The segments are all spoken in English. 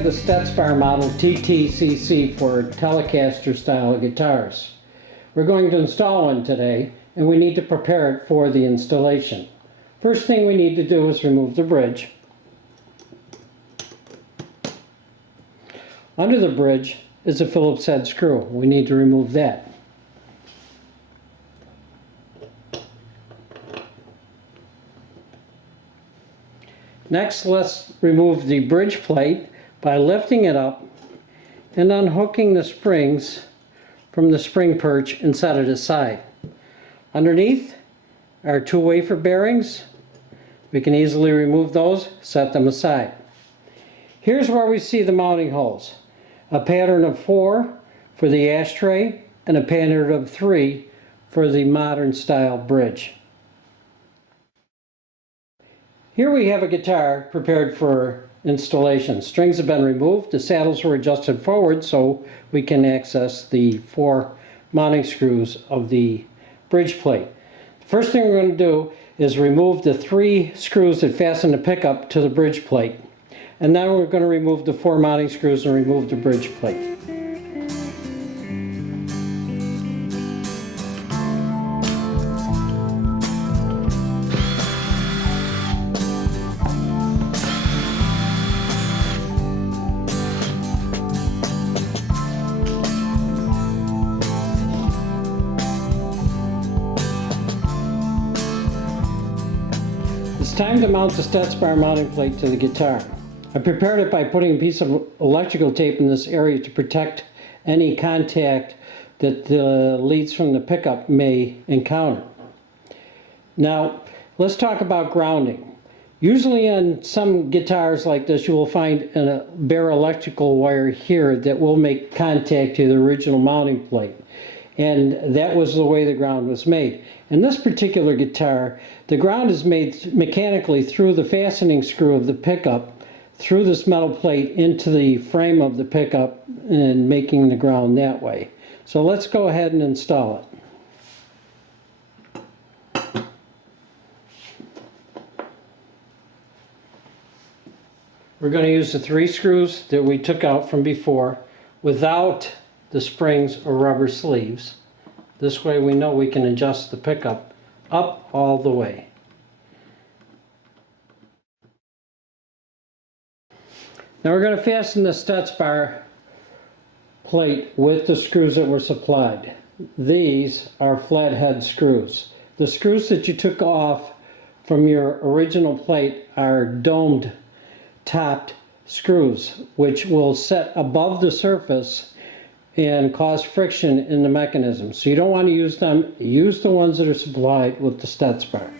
have the Stetsbar model TTCC for Telecaster style guitars. We're going to install one today, and we need to prepare it for the installation. First thing we need to do is remove the bridge. Under the bridge is a Phillips head screw. We need to remove that. Next, let's remove the bridge plate by lifting it up and unhooking the springs from the spring perch and set it aside. Underneath are two wafer bearings. We can easily remove those, set them aside. Here's where we see the mounting holes. A pattern of 4 for the ashtray and a pattern of 3 for the modern style bridge. Here we have a guitar prepared for installation. Strings have been removed, the saddles were adjusted forward so we can access the 4 mounting screws of the bridge plate. The first thing we're going to do is remove the 3 screws that fasten the pickup to the bridge plate. And then we're going to remove the 4 mounting screws and remove the bridge plate. It's time to mount the Stetsbar mounting plate to the guitar. I prepared it by putting a piece of electrical tape in this area to protect any contact that the leads from the pickup may encounter. Now, let's talk about grounding. Usually on some guitars like this, you will find a bare electrical wire here that will make contact to the original mounting plate. And that was the way the ground was made. In this particular guitar, the ground is made mechanically through the fastening screw of the pickup, through this metal plate into the frame of the pickup and making the ground that way. So let's go ahead and install it. We're going to use the 3 screws that we took out from before without the springs or rubber sleeves. This way we know we can adjust the pickup up all the way. Now we're going to fasten the Stetsbar plate with the screws that were supplied. These are flathead screws. The screws that you took off from your original plate are domed topped screws, which will set above the surface and cause friction in the mechanism. So you don't want to use them. Use the ones that are supplied with the Stetsbar.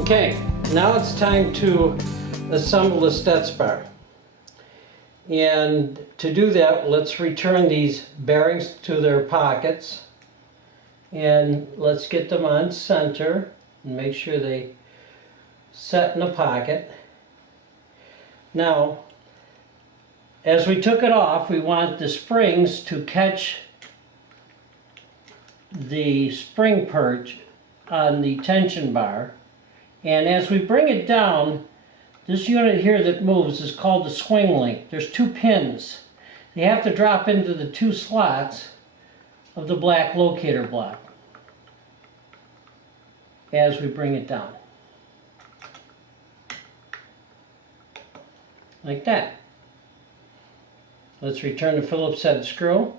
Okay, now it's time to assemble the Stetsbar. And to do that, let's return these bearings to their pockets. And let's get them on center and make sure they set in a pocket. Now, as we took it off, we want the springs to catch the spring perch on the tension bar. And as we bring it down, this unit here that moves is called the swing link. There's 2 pins. They have to drop into the 2 slots of the black locator block as we bring it down. Like that. Let's return the Phillips head screw.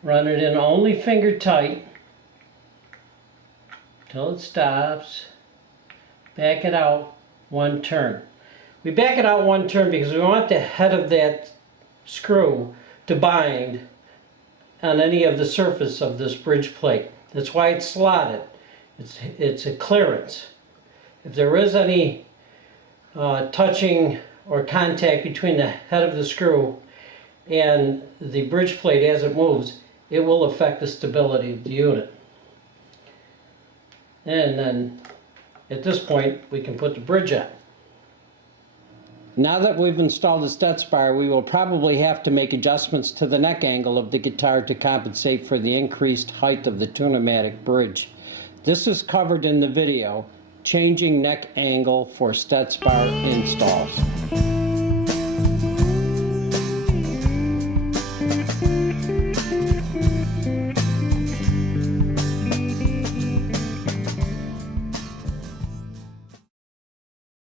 Run it in only finger tight till it stops. Back it out 1 turn. We back it out 1 turn because we want the head of that screw to bind on any of the surface of this bridge plate. That's why it's slotted. It's a clearance. If there is any touching or contact between the head of the screw and the bridge plate as it moves, it will affect the stability of the unit. And then at this point we can put the bridge on. Now that we've installed the Stetsbar, we will probably have to make adjustments to the neck angle of the guitar to compensate for the increased height of the Tune-o-matic bridge. This is covered in the video, Changing Neck Angle for Stetsbar Installs.